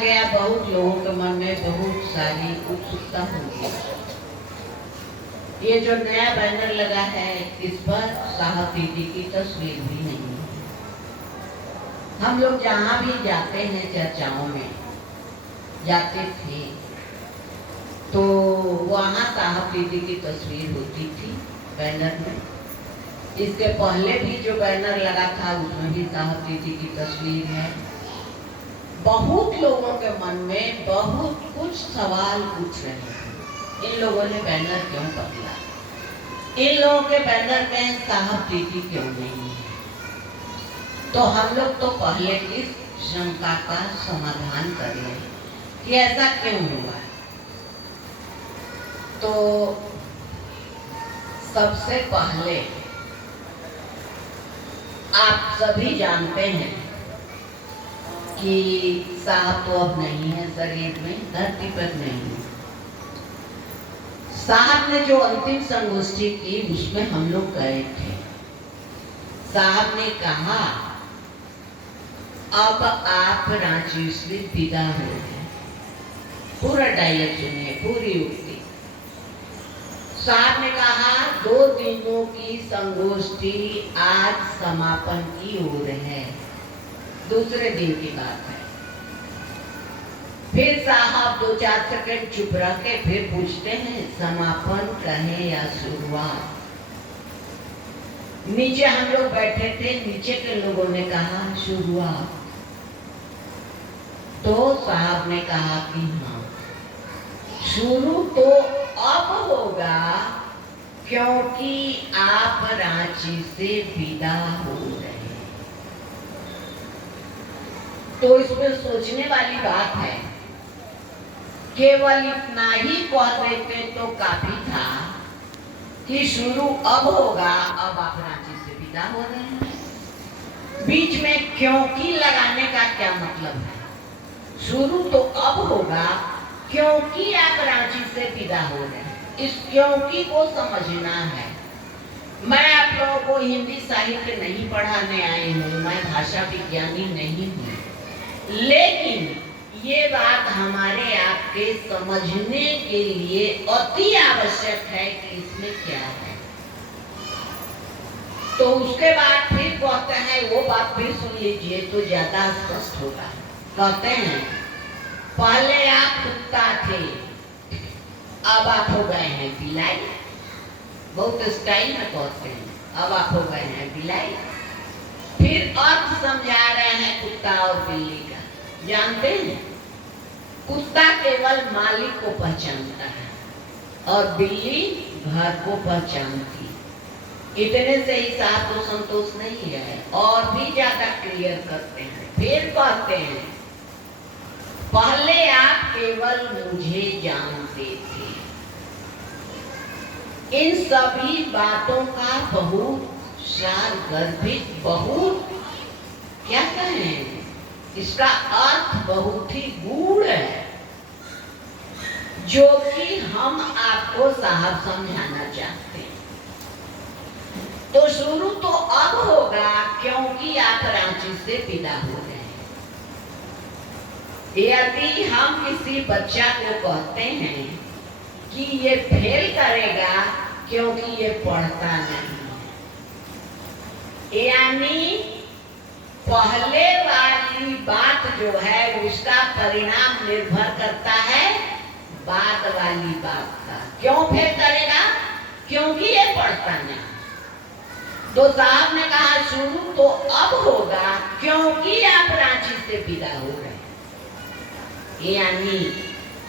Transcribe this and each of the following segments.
गया, बहुत लोगों के मन में बहुत सारी उत्सुकता होगी। ये जो नया बैनर लगा है इस पर साहब दीदी की तस्वीर भी नहीं है। हम लोग जहाँ भी जाते हैं चर्चाओं में जाते थे तो वहाँ साहब दीदी की तस्वीर होती थी बैनर में। इसके पहले भी जो बैनर लगा था उसमें भी साहब दीदी की तस्वीर है। बहुत लोगों के मन में बहुत कुछ सवाल उठ रहे थे, इन लोगों ने बैनर क्यों बदला, इन लोगों के बैनर में साहब दीदी क्यों नहीं है। तो हम लोग तो पहले इस शंका का समाधान कर लें कि ऐसा क्यों हुआ। तो सबसे पहले आप सभी जानते हैं कि साहब तो अब नहीं है, शरीर में धरती पर नहीं है। साहब ने जो अंतिम संगोष्ठी की उसमें हम लोग गए थे। साहब ने कहा अब आप रांची से विदा हो गए। पूरा डायलॉग सुनिए, पूरी उक्ति। साहब ने कहा 2 दिनों की संगोष्ठी आज समापन की ओर है, दूसरे दिन की बात है। फिर साहब 2-4 सेकंड चुप रह के फिर पूछते हैं समापन कहे या शुरुआत। नीचे हम लोग बैठे थे, नीचे के लोगों ने कहा शुरुआत। तो साहब ने कहा कि हाँ शुरू तो अब होगा क्योंकि आप रांची से विदा हो रहे हैं। तो इसमें सोचने वाली बात है, केवल इतना ही कह देते तो काफी था कि शुरू अब होगा, अब आप रांची से विदा हो रहे हैं। बीच में क्योंकि लगाने का क्या मतलब है। शुरू तो अब होगा क्योंकि आप रांची से विदा हो रहे हैं, इस क्योंकि को समझना है। मैं आप लोगों को हिंदी साहित्य नहीं पढ़ाने आई हूँ, मैं भाषा विज्ञानी नहीं हूँ, लेकिन ये बात हमारे आपके समझने के लिए अति आवश्यक है कि इसमें क्या है। तो उसके बाद फिर कहते हैं, वो बात फिर सुन लीजिए तो ज्यादा स्पष्ट होगा। कहते हैं पहले आप कुत्ता थे, अब आप हो गए हैं बिलाई। बहुत स्टाइल में कहते हैं, अब आप हो गए हैं बिलाई। फिर अर्थ समझा रहे हैं कुत्ता और बिल्ली का। जानते हैं कुत्ता केवल मालिक को पहचानता है और बिल्ली घर को पहचानती। इतने से ही साहब को संतोष नहीं है और भी ज्यादा क्लियर करते हैं। फिर कहते हैं पहले आप केवल मुझे जानते थे। इन सभी बातों का बहुत सारगर्भित, बहुत क्या कहें, इसका अर्थ बहुत ही गूढ़ है जो कि हम आपको साहब समझाना चाहते हैं। तो शुरू तो अब होगा क्योंकि आप रांची से विदा हो रहे हैं। यदि हम किसी बच्चा को कहते हैं कि ये फेल करेगा क्योंकि ये पढ़ता नहीं, यानी पहले वाली बात जो है उसका परिणाम निर्भर करता है बाद वाली बात का। क्यों फेल करेगा, क्योंकि ये पढ़ता नहीं। तो साहब ने कहा शुरू तो अब होगा क्योंकि आप रांची से विदा हो रहे हैं। यानी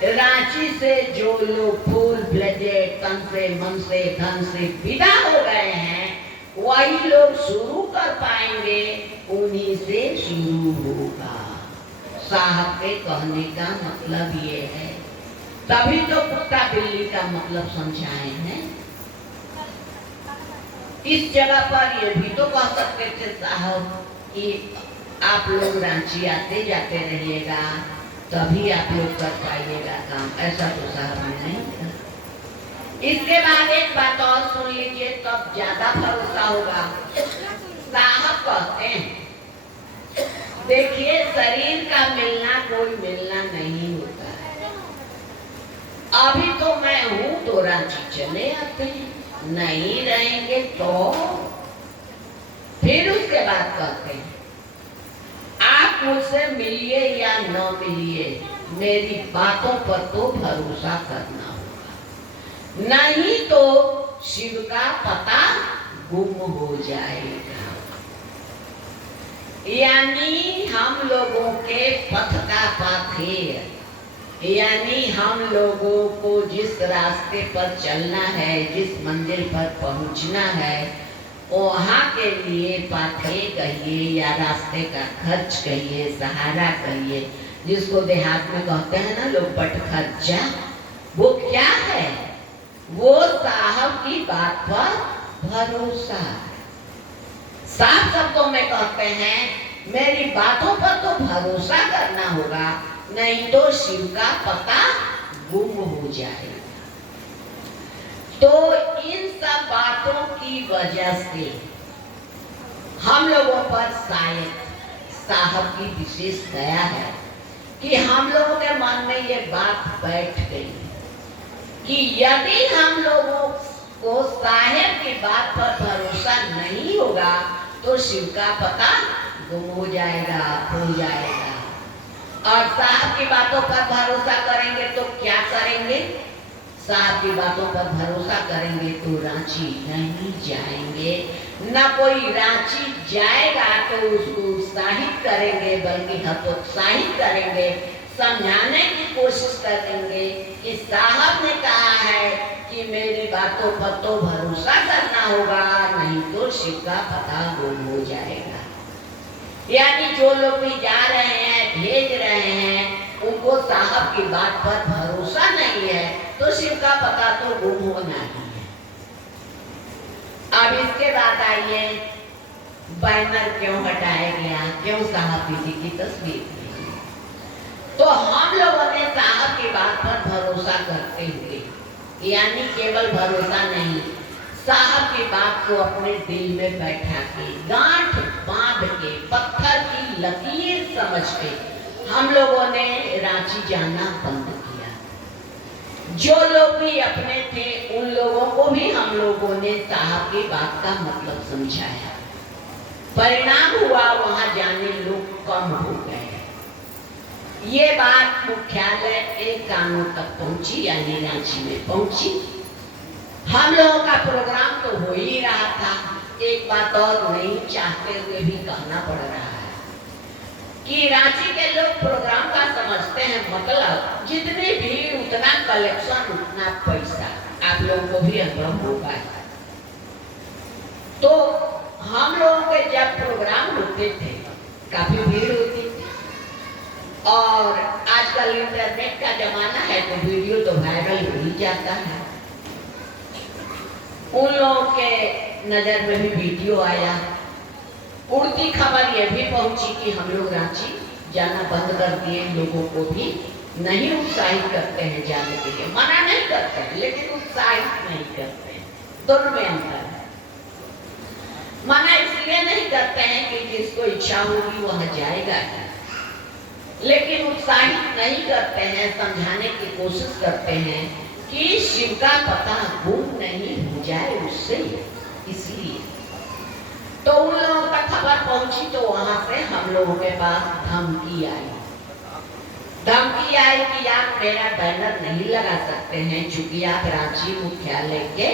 रांची से जो लोग फुल फ्लेजेड तन से मन से धन से विदा हो गए हैं वही लोग शुरू कर पाएंगे, उन्हीं से शुरू होगा। साहब के कहने का मतलब ये है, तभी तो कुत्ता बिल्ली का मतलब समझाए हैं। इस जगह पर ये भी तो कह सकते थे साहब कि आप लोग रांची आते जाते रहिएगा तभी आप लोग कर पाइएगा काम। ऐसा तो साहब ने नहीं कहा। इसके बाद एक बात और सुन लीजिए तब ज्यादा भरोसा होगा। साहब कहते हैं देखिए शरीर का मिलना कोई मिलना अभी तो मैं हूं तो रांची चले आते हैं, नहीं रहेंगे तो फिर उसके बाद कहते हैं आप मुझसे मिलिए या न मिलिए, मेरी बातों पर तो भरोसा करना होगा, नहीं तो शिव का पता गुम हो जाएगा। यानी हम लोगों के पथ का पाथेर, यानी हम लोगों को जिस रास्ते पर चलना है, जिस मंदिर पर पहुंचना है, वहाँ के लिए पाथे कहिए या रास्ते का खर्च कहिए, सहारा कहिए, जिसको देहात में कहते हैं ना लोग पट खर्चा, वो क्या है? वो साहब की बात पर भरोसा। साफ शब्दों में कहते हैं मेरी बातों पर तो भरोसा करना होगा, नहीं तो शिव का पता गुम हो जाएगा। तो इन सब बातों की वजह से हम लोगों पर शायद साहब की विशेष दया है कि हम लोगों के मन में ये बात बैठ गई कि यदि हम लोगों को साहेब की बात पर भरोसा नहीं होगा तो शिव का पता गुम हो जाएगा, खो जाएगा। और साहब की बातों पर भरोसा करेंगे तो क्या करेंगे? साहब की बातों पर भरोसा करेंगे तो रांची नहीं जाएंगे, न कोई रांची जाएगा तो उसको उत्साहित करेंगे, बल्कि हतोत्साहित करेंगे, समझाने की कोशिश करेंगे कि साहब ने कहा है कि मेरी बातों पर तो भरोसा करना होगा, नहीं तो शिव का पता गुम हो जाएगा। यानी जो लोग भी जा रहे हैं, भेज रहे हैं, उनको साहब की बात पर भरोसा नहीं है तो शिव का पता तो गुम होना ही है। अब इसके बाद आइए बैनर क्यों हटाया गया, क्यों साहब जी की तस्वीर थी? तो हम लोगों ने साहब की बात पर भरोसा करते हुए, यानी केवल भरोसा नहीं, साहब की बात को अपने दिल में बैठा के, गांठ बांध के, पत्थर की लकीर समझ के हम लोगों ने रांची जाना बंद किया। जो लोग भी अपने थे उन लोगों को भी हम लोगों ने साहब की बात का मतलब समझाया। परिणाम हुआ वहां जाने लोग कम हो गए। ये बात मुख्यालय के कानों तक पहुंची, यानी रांची में पहुंची। हम लोगों का प्रोग्राम तो हो ही रहा था। एक बात और नहीं चाहते हुए भी कहना पड़ रहा है कि रांची के लोग प्रोग्राम का समझते हैं मतलब जितनी भीड़ उतना कलेक्शन उतना पैसा, आप लोगों को भी अनुभव होगा। तो हम लोगों के जब प्रोग्राम होते थे काफी भीड़ होती थी, और आजकल इंटरनेट का जमाना है तो वीडियो तो वायरल हो ही जाता है। उन लोगों के नजर में भी वीडियो आया, उड़ती खबर ये भी पहुंची कि हम लोग रांची जाना बंद कर दिए, लोगों को भी नहीं उत्साहित करते हैं जाने के लिए, मना नहीं करते हैं लेकिन उत्साहित नहीं करते हैं, दोनों में अंतर है। मना इसलिए नहीं करते हैं कि जिसको इच्छा होगी वह जाएगा, लेकिन उत्साहित नहीं करते हैं, समझाने की कोशिश करते हैं कि शिव का पता गुम नहीं हो जाए उससे, इसलिए। तो उन लोगों तक खबर पहुंची तो वहां से हम लोगों के पास धमकी आई कि आप मेरा बैनर नहीं लगा सकते हैं क्योंकि आप रांची मुख्यालय के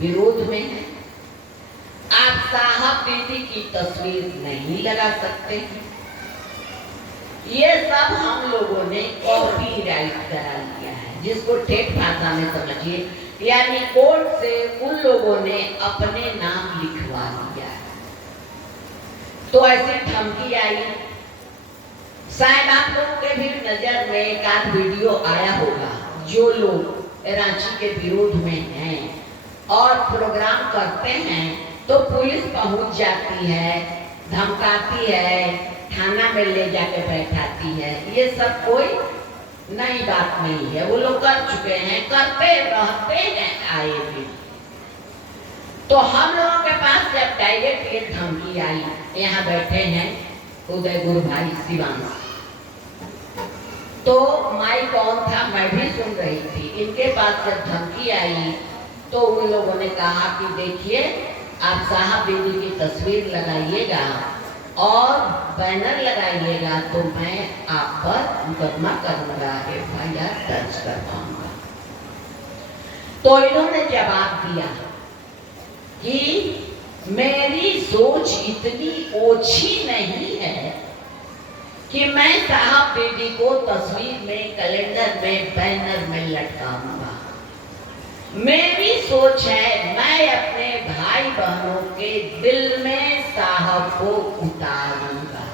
विरोध में हैं। आप साहब दीदी की तस्वीर नहीं लगा सकते हैं। ये सब हम लोगों ने कॉपीराइट करा लिया है, जिसको ठेठ भाषा में समझिए, यानी कोर्ट से उन लोगों ने अपने नाम लिखवा लिया है। तो ऐसी धमकी आई। शायद आप लोगों के भी नजर में एक आध वीडियो आया होगा, जो लोग रांची के विरोध में हैं और प्रोग्राम करते हैं तो पुलिस पहुंच जाती है, धमकाती है, थाना में ले जाके बैठाती है। ये सब कोई नई बात नहीं है, वो लोग कर चुके हैं, करते रहते हैं आए दिन। तो हम लोगों के पास जब डायरेक्ट ये धमकी आई, यहाँ बैठे हैं उदय गुरु भाई शिवांश, तो तो माइक ऑन था, मैं भी सुन रही थी। इनके पास जब धमकी आई तो उन लोगों ने कहा कि देखिए आप साहब दीदी की तस्वीर लगाइएगा और बैनर लगाइएगा तो मैं आप पर मुकदमा करूंगा, FIR दर्ज करवाऊंगा। तो इन्होंने जवाब दिया कि मेरी सोच इतनी ओछी नहीं है कि मैं साहब दीदी को तस्वीर में, कैलेंडर में, बैनर में लटकाऊंगा। मेरी सोच है मैं अपने भाई बहनों के दिल में साहब को उतारूंगा।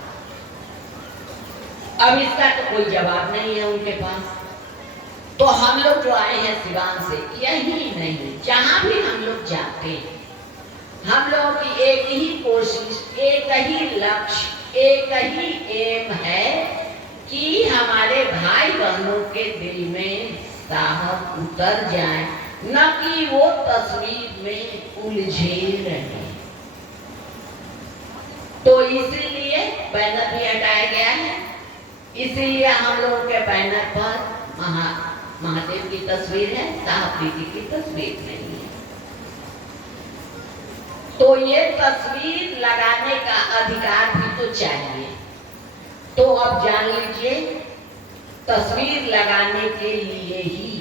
अब इसका तो कोई जवाब नहीं है उनके पास। तो हम लोग जो आए हैं सिवान से, यही नहीं जहां भी हम लोग जाते हैं, हम लोगों की एक ही कोशिश, एक ही लक्ष्य, एक ही एम है कि हमारे भाई बहनों के दिल में साहब उतर जाए, न कि वो तस्वीर में उलझे रहे। तो इसीलिए बैनर भी हटाया गया है। इसीलिए हम लोगों के बैनर पर महादेव की तस्वीर है, साहब दीदी की तस्वीर नहीं है। तो ये तस्वीर लगाने का अधिकार भी तो चाहिए। तो अब जान लीजिए, तस्वीर लगाने के लिए ही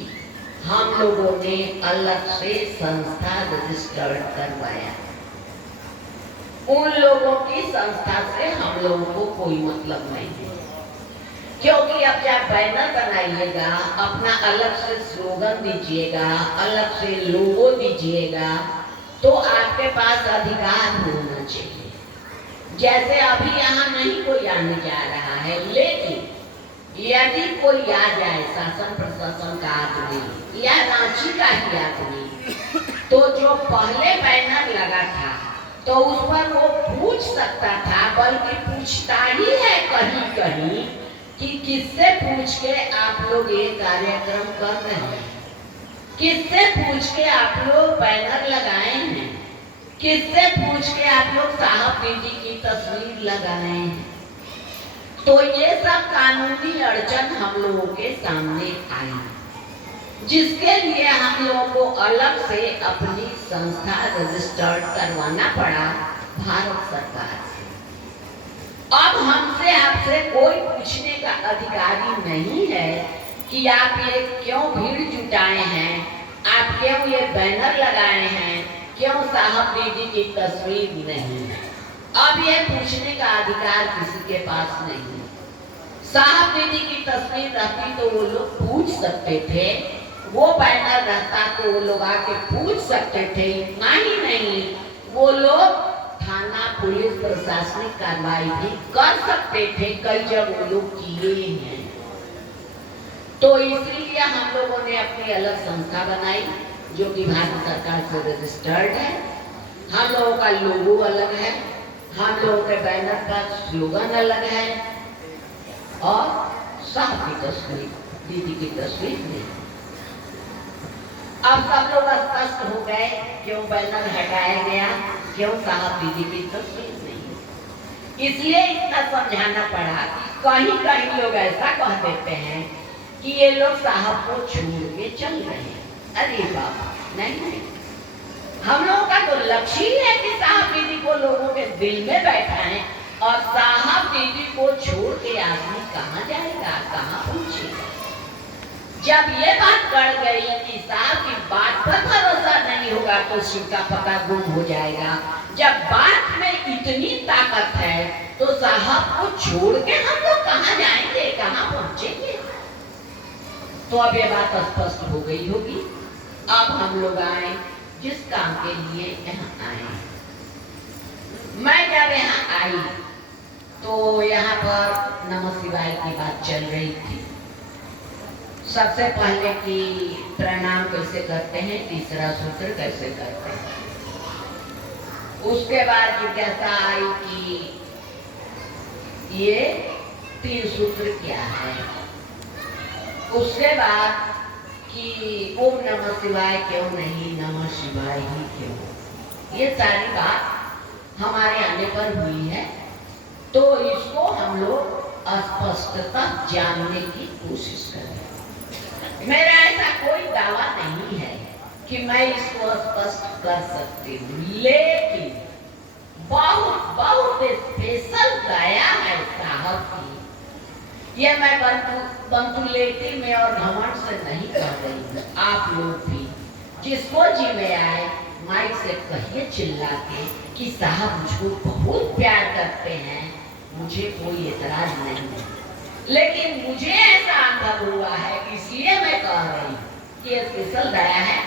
हम लोगों ने अलग से संस्था रजिस्टर्ड करवाया। उन लोगों की संस्था से हम लोगों को कोई मतलब नहीं है, क्योंकि अब जब बैनर बनाइएगा, अपना अलग से स्लोगन दीजिएगा, अलग से लोगो दीजिएगा, तो आपके पास अधिकार होना चाहिए। जैसे अभी यहाँ नहीं कोई आने जा रहा है, लेकिन यदि कोई आ जाए, शासन प्रशासन का आदमी या रांची का ही आदमी, तो जो पहले बैनर लगा था तो उस पर वो पूछ सकता था, बल्कि पूछता ही है कहीं कहीं कि किससे पूछ के आप लोग ये कार्यक्रम कर रहे हैं, किससे पूछ के आप लोग बैनर लगाए हैं, किससे पूछ के आप लोग साहब दीदी की तस्वीर लगाए हैं। तो ये सब कानूनी अड़चन हम लोगों के सामने आई, जिसके लिए हम लोगों को अलग से अपनी संस्था रजिस्टर्ड करवाना पड़ा भारत सरकार से। अब हमसे आपसे कोई पूछने का अधिकारी नहीं है कि आप ये क्यों भीड़ जुटाए हैं, आप क्यों ये बैनर लगाए हैं, क्यों साहब दीदी की तस्वीर नहीं है। अब ये पूछने का अधिकार किसी के पास नहीं है। साहब दीदी की तस्वीर रहती तो वो लोग पूछ सकते थे, वो बैनर रहता तो वो लोग आके पूछ सकते थे। इतना ही नहीं, वो लोग थाना, पुलिस, प्रशासनिक कार्रवाई भी कर सकते थे, कई जगह वो लोग किए हैं। तो इसलिए हम लोगों ने अपनी अलग संस्था बनाई, जो कि भारत सरकार से रजिस्टर्ड है। हम लोगों का लोगो अलग है, हम लोगों के बैनर पर स्लोगन अलग है, और साहब की तस्वीर, दीदी की तस्वीर नहीं। अब सब लोग स्पष्ट हो गए क्यों बैनर हटाया गया, क्यों साहब दीदी की तस्वीर नहीं। इसलिए इतना समझाना पड़ा कि कहीं कहीं लोग ऐसा कह देते हैं कि ये लोग साहब को छोड़ के चल रहे हैं। अरे बाबा, नहीं, हम लोगों का तो लक्ष्य ही है कि साहब दीदी को लोगों के दिल में बैठाएं, और साहब दीदी को छोड़ के आदमी कहाँ जाएगा, कहाँ पहुंचेगा। जब ये बात बढ़ गई कि साहब की बात पर भरोसा नहीं होगा तो शिव का पता गुम हो जाएगा, जब बात में इतनी ताकत है तो साहब को छोड़ के हम लोग कहाँ जाएंगे, कहाँ पहुंचेंगे। तो अब ये बात स्पष्ट हो गई होगी। अब हम लोग आए जिस काम के लिए यहाँ आए। मैं जब यहाँ आई तो यहाँ पर नमः शिवाय की बात चल रही थी। सबसे पहले कि प्रणाम कैसे करते हैं, तीसरा सूत्र कैसे करते हैं। उसके बाद जिज्ञासा आई कि ये 3 सूत्र क्या है। उसके बाद कि ओम नमः शिवाय क्यों नहीं, नमः शिवाय ही क्यों। ये सारी बात हमारे आने पर हुई है, तो इसको हम लोग स्पष्टता जानने की कोशिश करें। मेरा ऐसा कोई दावा नहीं है कि मैं इसको स्पष्ट कर सकती हूँ, लेकिन बहुत बहुत स्पेशल दया है साहब की। ये मैं बंतुलेटी में और घमंड से नहीं कह रही हूँ। आप लोग भी जिसको जी में आए माइक से कहिए चिल्ला के कि साहब मुझको बहुत प्यार करते हैं, मुझे कोई एतराज नहीं है, लेकिन मुझे ऐसा अनुभव हुआ है इसलिए मैं कह रही हूँ कि स्पेशल दया है।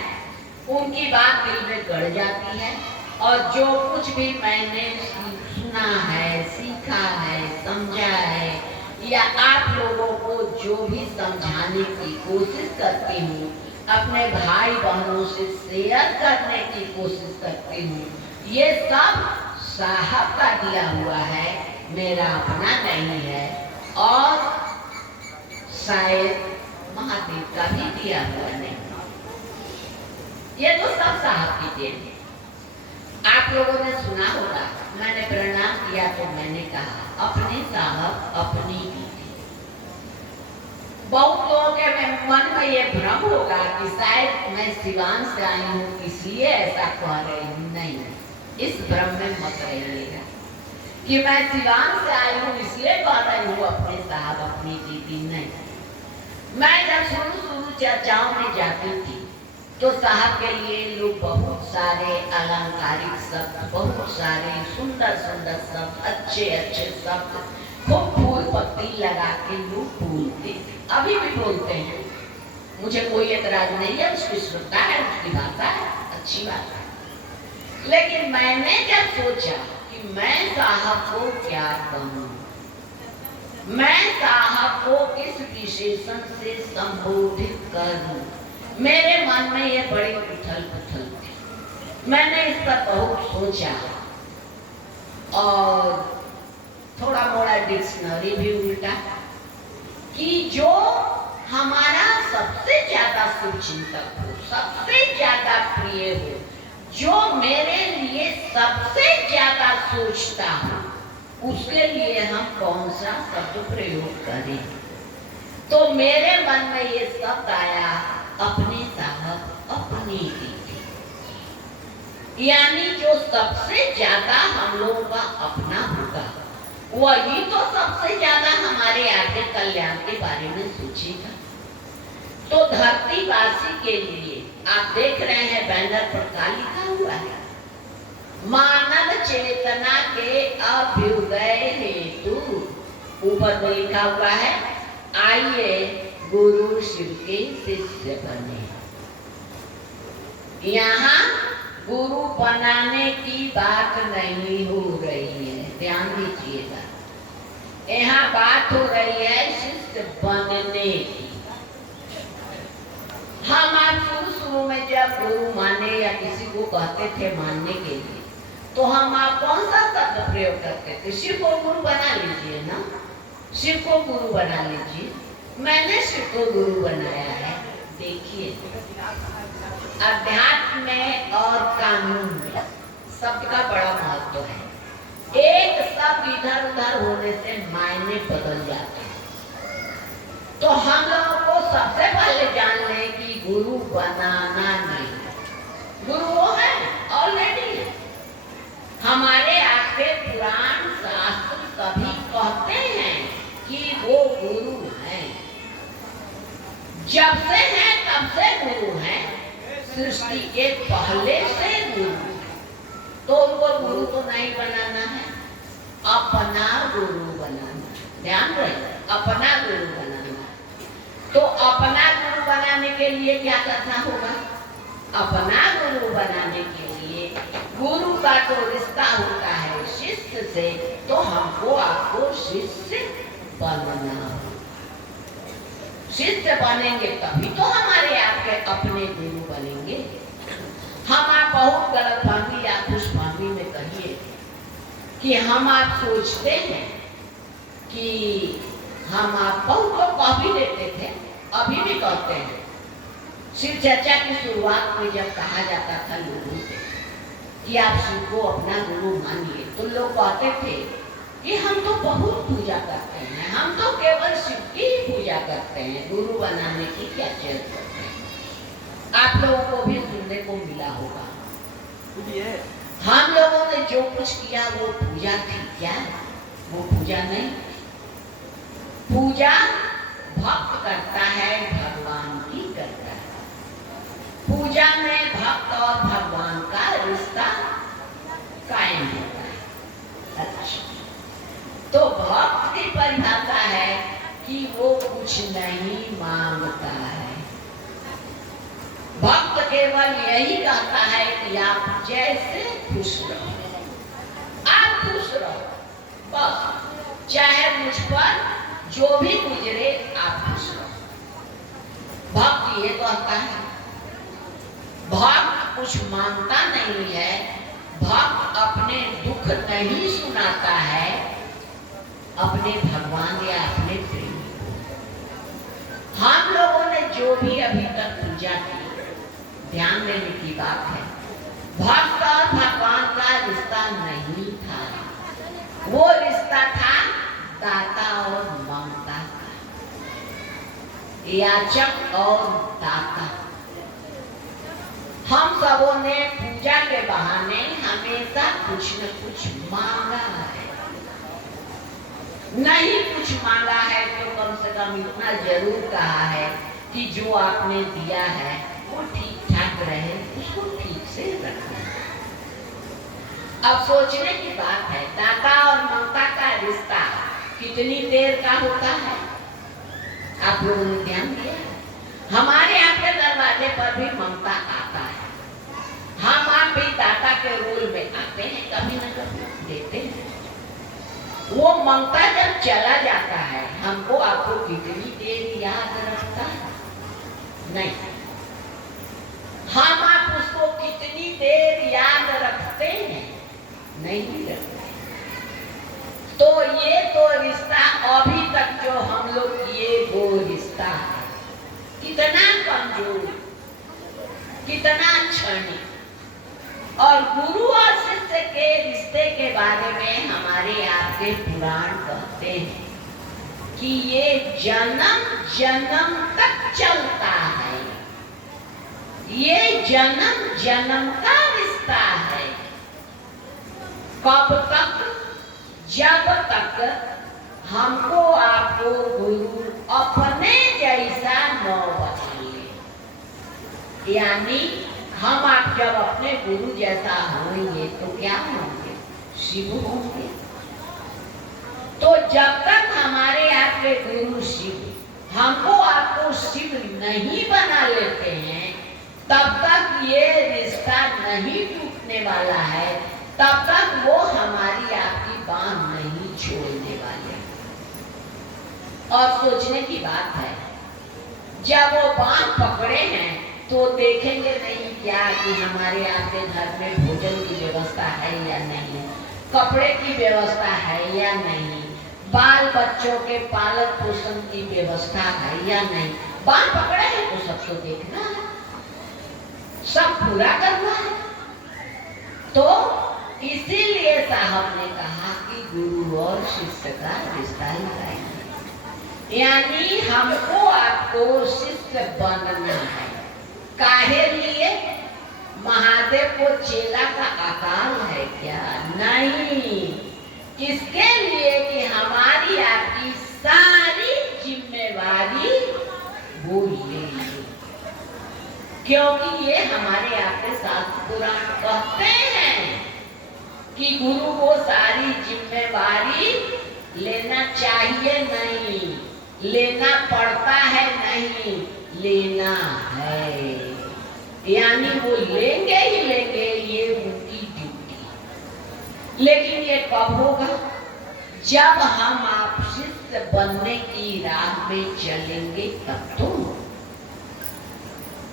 उनकी बात दिल में गड़ जाती है और जो कुछ भी मैंने सुना है, सीखा है, समझा है या आप लोगों को जो भी समझाने की कोशिश करती हूँ, अपने भाई बहनों से शेयर करने की कोशिश करती हूँ, ये सब साहब का दिया हुआ है, मेरा अपना नहीं है और शायद महादेव का भी दिया हुआ नहीं। ये तो सब साहब की देन है। आप लोगों ने सुना होगा, मैंने प्रणाम किया तो मैंने कहा अपने साहब अपनी भी थी। बहुत लोगों के मन में ये भ्रम होगा कि शायद मैं सिवान से आई हूँ इसलिए ऐसा कह रही हूँ। नहीं, इस भ्रम में मत रहिएगा कि मैं सिवान से आई हूँ इसलिए कह रही हूँ अपने साहब अपनी दीदी। नहीं, मैं जब शुरू चर्चाओं में जाती थी तो साहब के लिए लोग बहुत सारे अलंकारिक शब्द, बहुत सारे सुंदर सुंदर शब्द, अच्छे अच्छे शब्द, खूब फूल पत्ती लगा के लोग बोलते, अभी भी बोलते हैं। मुझे कोई एतराज नहीं है, उसकी श्रद्धा है, उसकी भाषा है, अच्छी बात है। लेकिन मैंने जब सोचा कि मैं साहब को क्या कहूँ, मैं साहब को किस विशेषण से संबोधित करूँ, मेरे मन में ये बड़ी उथल पुथल थी। मैंने इस पर बहुत सोचा और थोड़ा मोड़ा डिक्शनरी भी उल्टा कि जो हमारा सबसे ज्यादा शुभचिंतक हो, सबसे ज्यादा प्रिय हो, जो मेरे लिए सबसे ज्यादा सोचता हो, उसके लिए हम कौन सा शब्द प्रयोग करें। तो मेरे मन में ये शब्द आया, अपने साहब अपनी दीदी, यानी जो सबसे ज्यादा हम लोगों का अपना होगा वही तो सबसे ज्यादा हमारे आगे कल्याण के बारे में सोचेगा। तो धरतीवासी के लिए आप देख रहे हैं बैनर पर क्या लिखा हुआ है, मानव चेतना के अभ्युदय हेतु। ऊपर में लिखा हुआ है, आइए गुरु शिव के शिष्य बने। यहाँ गुरु बनाने की बात नहीं हो रही है, ध्यान दीजिएगा। यहाँ बात हो रही है शिष्य बनने की। हम आप शुरू में जब गुरु माने या किसी को कहते थे मानने के लिए, तो हम आप कौन सा शब्द प्रयोग करते थे? शिव को गुरु बना लीजिए ना, शिव को गुरु बना लीजिए। मैंने शिव को गुरु बनाया है। देखिए, अध्यात्म में और कानून में शब्द का बड़ा महत्व है। एक शब्द इधर उधर होने से मायने बदल जाते हैं। तो हम लोगों को सबसे पहले जान लें कि गुरु बनाना नहीं, गुरु वो है, ऑलरेडी है। हमारे आगे पुराण शास्त्र सभी कहते हैं कि वो गुरु है, जब से है तब से गुरु है, सृष्टि के पहले से गुरु। तो उनको गुरु तो नहीं बनाना है, अपना गुरु बनाना। ध्यान रहे, अपना गुरु बनाना। तो अपना गुरु बनाने के लिए क्या करना होगा? अपना गुरु बनाने के लिए गुरु का तो रिश्ता होता है शिष्य से, तो हमको आपको शिष्य बनना हो। शिष्य बनेंगे तभी तो हमारे आपके अपने गुरु बनेंगे। हम आप बहुत गलतफहमी या खुशफहमी में कहिए कि हम आप सोचते हैं कि हम आप बहुत लोग कह भी देते थे, अभी भी कहते हैं। शिव चर्चा की शुरुआत में जब कहा जाता था लोगों से कि आप शिव को अपना गुरु मानिए, तो लोग कहते थे कि हम तो बहुत पूजा करते हैं, हम तो केवल शिव की ही पूजा करते हैं, गुरु बनाने की क्या जरूरत है। आप लोगों को भी सुनने को मिला होगा, हम लोगों ने जो कुछ किया वो पूजा थी क्या? वो पूजा नहीं। पूजा भक्त करता है, भगवान की करता है। पूजा में भक्त और भगवान का रिश्ता कायम होता है। अच्छा, तो भक्त की परिभाषा है कि वो कुछ नहीं मांगता है। भक्त केवल यही कहता है कि आप जैसे खुश रहो, आप खुश रहो, बस चाहे मुझ पर जो भी गुजरे आप खुश रहो। भक्त ये कहता है। भक्त कुछ मांगता नहीं है, भक्त अपने दुख नहीं सुनाता है अपने भगवान या अपने प्रेमी को। हम लोगों ने जो भी अभी तक पूजा की, ध्यान देने की बात है, भक्त और भगवान का रिश्ता नहीं था, वो रिश्ता था दाता और ममता का, याचक और दाता। हम सबों ने पूजा के बहाने हमेशा कुछ न कुछ मांगा है। नहीं कुछ मांगा है तो कम से कम इतना जरूर कहा है कि जो आपने दिया है वो ठीक ठाक रहे, उसको ठीक से रखना। अब सोचने की बात है, दाता और ममता का रिश्ता कितनी देर का होता है? आप लोगों ने ध्यान दिया? हमारे यहाँ के दरवाजे पर भी ममता आता है, हम आप भी दाता के रोल में आते हैं, कभी न कभी देते हैं। वो ममता जब चला जाता है, हमको आपको कितनी देर याद रखता है? नहीं। हम आप उसको कितनी देर याद रखते हैं? नहीं रखते। तो ये तो रिश्ता अभी तक जो हम लोग किए वो रिश्ता है, कितना कमजोर, कितना क्षणिक। और गुरु और शिष्य के रिश्ते के बारे में हमारे आपके पुराण कहते हैं कि ये जन्म जन्म तक चलता है, ये जन्म जन्म का रिश्ता है। कब तक? जब तक हमको आपको गुरु अपने जैसा न बना ले। यानी हम आप जब अपने गुरु जैसा होंगे तो क्या होंगे? शिव होंगे। तो जब तक हमारे आपके गुरु शिव हमको आपको शिव नहीं बना लेते हैं, तब तक ये रिश्ता नहीं टूटने वाला है, तब तक वो हमारी आपकी बांध नहीं छोड़ने वाले। और सोचने की बात है, जब वो बांध पकड़े हैं तो देखेंगे नहीं क्या कि हमारे आपके घर में भोजन की व्यवस्था है या नहीं, कपड़े की व्यवस्था है या नहीं, बाल बच्चों के पालन पोषण की व्यवस्था है या नहीं। बांध पकड़े हैं तो सबको देखना है, सब पूरा करना है। तो इसीलिए साहब ने कहा कि गुरु और शिष्य का रिश्ता लगाएंगे, यानी हमको आपको शिष्य बनना है। काहे लिए? महादेव को चेला का अकाल है क्या? नहीं, इसके लिए कि हमारी आपकी सारी जिम्मेवारी वो ले, क्योंकि ये हमारे आपके शास्त्र पुराण कहते हैं कि गुरु को सारी जिम्मेवारी लेना चाहिए, नहीं लेना पड़ता है, नहीं लेना है। यानी वो लेंगे ही लेंगे, ये उनकी ड्यूटी। लेकिन ये कब होगा? जब हम आप शिष्य बनने की राह में चलेंगे तब तो।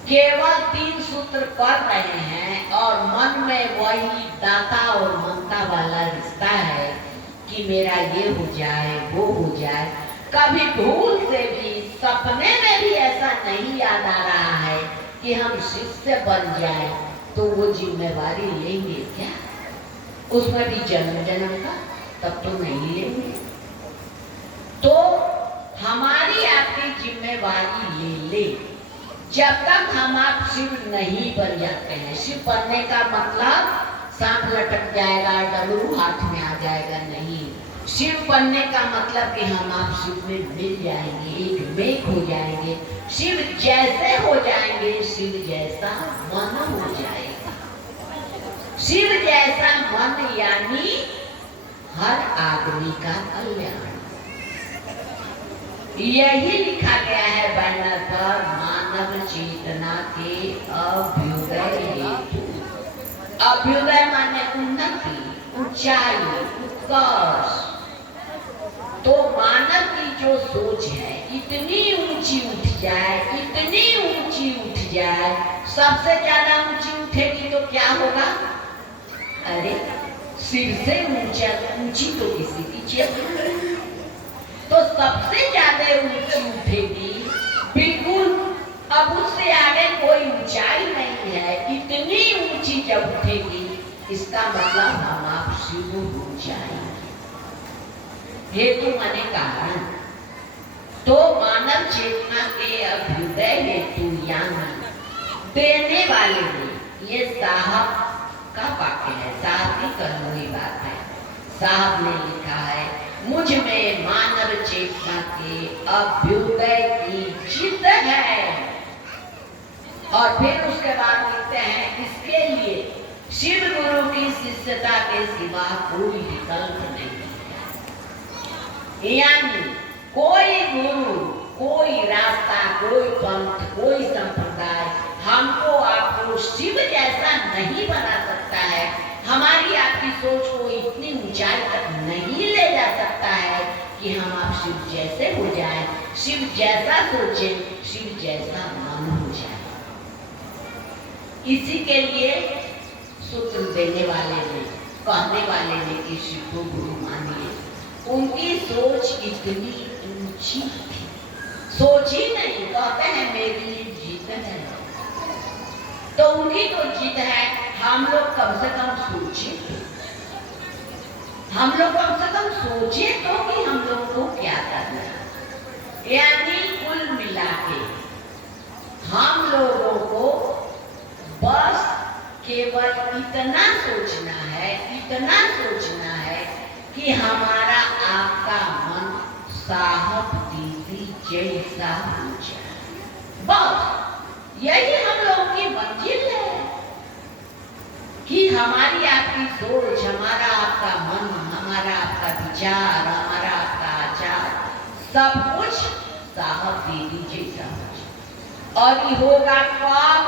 केवल 3 सूत्र कर रहे हैं और मन में वही दाता और ममता वाला रिश्ता है कि मेरा ये हो जाए, वो हो जाए। कभी भूल से भी, सपने में भी ऐसा नहीं याद आ रहा है कि हम शिष्य बन जाए तो वो जिम्मेवारी लेंगे क्या? उसमें भी जन्म जन्म का तब तो नहीं लेंगे। तो हमारी आपकी जिम्मेवारी ले ले, जब तक हम आप शिव नहीं बन जाते हैं। शिव बनने का मतलब सांप लटक जाएगा, डमरू हाथ में आ जाएगा, नहीं। शिव बनने का मतलब कि हम आप शिव में मिल जाएंगे, एक मेक हो जाएंगे, शिव जैसे हो जाएंगे, शिव जैसा मन हो जाएगा। शिव जैसा मन यानी हर आदमी का कल्याण। यही लिखा गया है बैनर पर, मानव चेतना के अभ्युदय हेतु। अभ्युदय माने उन्नति, ऊंचाई, उत्कर्ष। तो मानव की जो सोच है इतनी ऊंची उठ जाए, इतनी ऊंची उठ जाए, सबसे ज्यादा ऊंची उठेगी तो क्या होगा? अरे सिर से ऊंची तो किसी की चेतना, तो सबसे ज्यादा ऊंची उठेगी, बिल्कुल। अब उससे आगे कोई ऊंचाई नहीं है, इतनी ऊंची जब उठेगी, इसका मतलब हम आप शिव हो जाएंगे। हेतु माने कारण। तो मानव चेतना के अभ्युदय हेतु यानी देने वाले ने, ये साहब का वाक्य है, साहब की कही हुई बात है। साहब ने लिखा है, मुझ में मानव चेतना के अभ्युदय की जिद है। और फिर उसके बाद लिखते हैं, इसके लिए शिव गुरु की शिष्यता के सिवा कोई विकल्प नहीं है। यानी कोई गुरु, कोई रास्ता, कोई पंथ, कोई संप्रदाय हमको आपको शिव जैसा नहीं बना सकता है। हमारी आपकी सोच को इतनी ऊंचाई तक नहीं ले जा सकता है कि हम आप शिव जैसे हो जाएं, शिव जैसा सोचें, शिव जैसा मन हो जाए। इसी के लिए सूत्र देने वाले ने, कहने वाले ने कि शिव को गुरु मानिए। उनकी सोच इतनी ऊंची थी, सोच ही नहीं, कहते हैं मेरी ये जीत है। तो उनकी तो जीत है, हम लोग कम से कम सोचे, हम लोग कम से कम सोचे तो कि हम लोग को क्या करना है। यानी कुल मिला के हम लोगों को बस केवल इतना सोचना है, इतना सोचना है कि हमारा आपका मन साहब दीदी जैसा हो जाए। बस यही हम लोगों की मंजिल है कि हमारी आपकी सोच, हमारा आपका मन, हमारा आपका विचार, हमारा आपका आचार, सब कुछ साहब दीदी जैसा हो जाए। और ये होगा कब?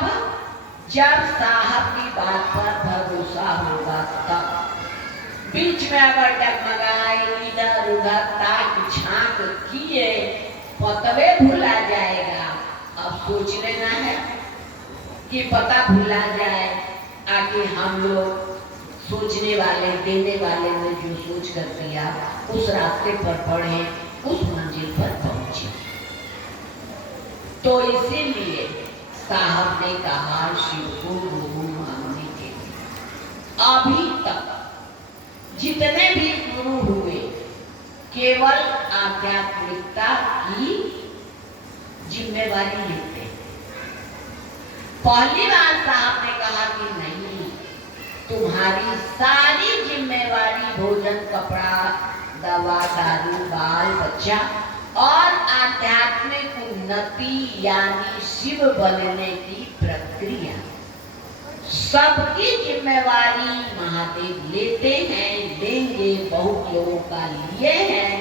जब साहब की बात पर भरोसा होगा तब। बीच में अगर डगमगाए, इधर उधर ताक झांक किए, पतवे भुला जाएगा। अब सोच लेना है कि पता भुला जाए, आगे हम लोग सोचने वाले, देने वाले ने जो सोच कर दिया, उस रास्ते पर बढ़े, उस मंजिल पर पहुंचे। तो इसीलिए साहब ने कहा शिव को गुरु मानने के लिए। अभी तक जितने भी गुरु हुए केवल आध्यात्मिकता की जिम्मेवारी लेते। पहली बार साहब ने कहा कि नहीं, तुम्हारी सारी जिम्मेवारी भोजन, कपड़ा, दवा, दारू, बाल बच्चा और आध्यात्मिक उन्नति यानी शिव बनने की प्रक्रिया, सबकी जिम्मेवारी महादेव लेते हैं, लेंगे, बहुत लोगों का लिए हैं।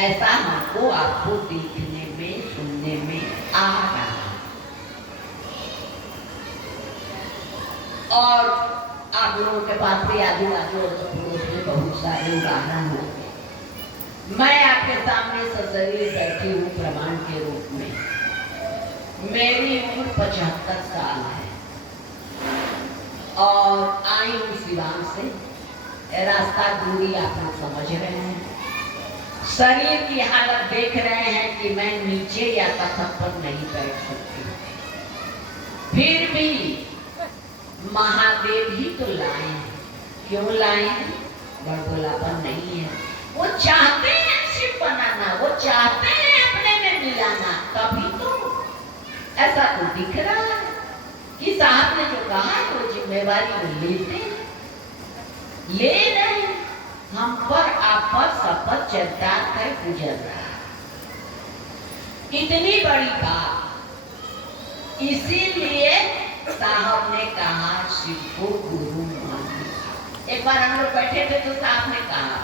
ऐसा हमको आपको देखने में, सुनने में आ रहा है। और आप लोगों के पास भी आजू बाजू और पड़ोस में बहुत सारे उदाहरण होंगे। मैं आपके सामने सशरीर बैठी हूँ प्रमाण के रूप में। मेरी उम्र 75 साल है और आई हूँ सिवान से। रास्ता दूरी आप लोग समझ रहे हैं, शरीर की हालत देख रहे हैं कि मैं नीचे या तख्त पर नहीं बैठ सकती। फिर भी महादेव ही तो लाए हैं। क्यों लाए हैं? बड़बोलापन नहीं है, वो चाहते हैं शिव बनाना, वो चाहते हैं अपने में मिलाना, तभी तो ऐसा तो दिख रहा है कि साहब ने जो कहा है वो जिम्मेवारी वो लेते हैं, ले रहे हैं। हम पर आप पर सब पर चरितार्थ है गुजर रहा है। इतनी बड़ी बात, इसीलिए साहब ने कहा शिव को गुरु मानिए। एक बार हम लोग बैठे थे तो साहब ने कहा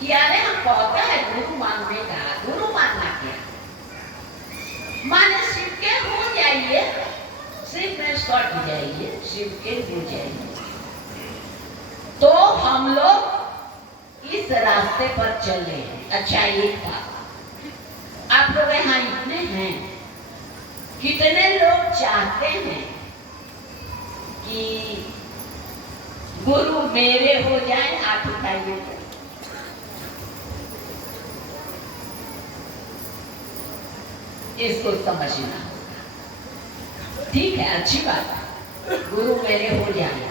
कि अरे हम कहते हैं गुरु मानने का, गुरु मानना क्या, माने शिव के हो जाइए, शिव में सट जाइए, शिव के हो जाइए। तो हम लोग इस रास्ते पर चले। अच्छा एक बात, आप लोग यहाँ इतने हैं, कितने लोग चाहते हैं कि गुरु मेरे हो जाए? हाथ उठाइए। इसको समझना, ठीक है, अच्छी बात है, गुरु मेरे हो जाए,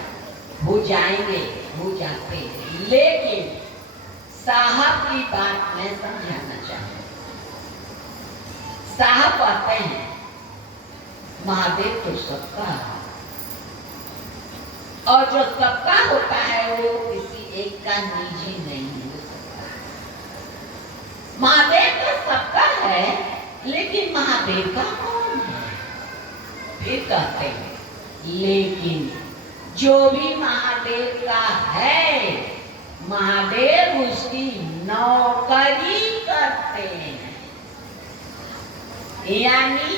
हो जाएंगे, हो जाते हैं, लेकिन साहब की बात मैं समझाना चाहूँ। साहब कहते हैं महादेव तो सबका है, और जो सबका होता है वो किसी एक का निजी नहीं हो सकता। महादेव तो सबका है, लेकिन महादेव का कौन है? फिर कहते हैं लेकिन जो भी महादेव का है, महादेव उसकी नौकरी करते हैं। यानी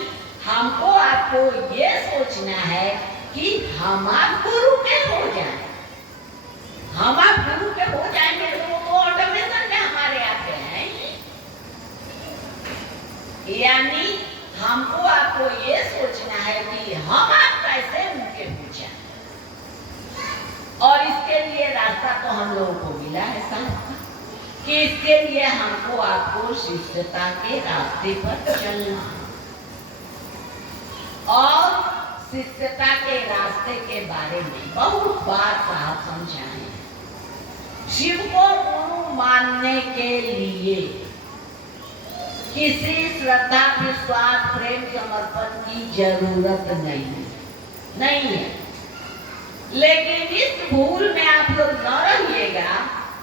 हमको आपको ये सोचना है कि हम आप गुरु के हो जाए, हम आप गुरु के हो जाएंगे तो वो ऑटोमेशन में हमारे आते हैं। यानी हमको आपको ये सोचना है कि हम आप कैसे उनके हो जाए, और इसके लिए रास्ता तो हम लोगों को मिला है साहब का, कि इसके लिए हमको आपको शिष्यता के रास्ते पर चलना, और शिष्यता के रास्ते के बारे में बहुत बार साहब समझाए। शिव को गुरु मानने के लिए किसी श्रद्धा, विश्वास, प्रेम, समर्पण की जरूरत नहीं है। लेकिन इस भूल में आप लोग न रहिएगा